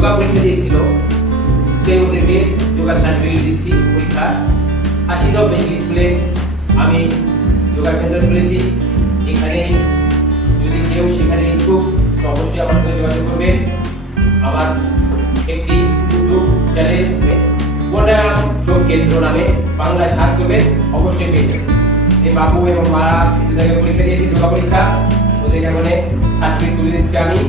যোগা পরীক্ষা দিয়েছিল সেই ওদেরকে যোগা সার্টিফিকেট দিচ্ছি পরীক্ষা। হাসিদহ বেসিক স্কুলে আমি যোগা সেন্টার খুলেছি। এখানে যদি কেউ সেখানে ইচ্ছুক তো অবশ্যই আমার সাথে যোগাযোগ করবেন। আমার একটি ইউটিউব চ্যানেল বনাম যোগ কেন্দ্র নামে বাংলায় সার্চ করবেন, অবশ্যই পেয়ে যাবেন। এই বাবু এবং মারা কিছু জায়গায় পরীক্ষা দিয়েছি যোগা পরীক্ষা, ওদের এখানে সার্টিফিকেট তুলে দিচ্ছি আমি।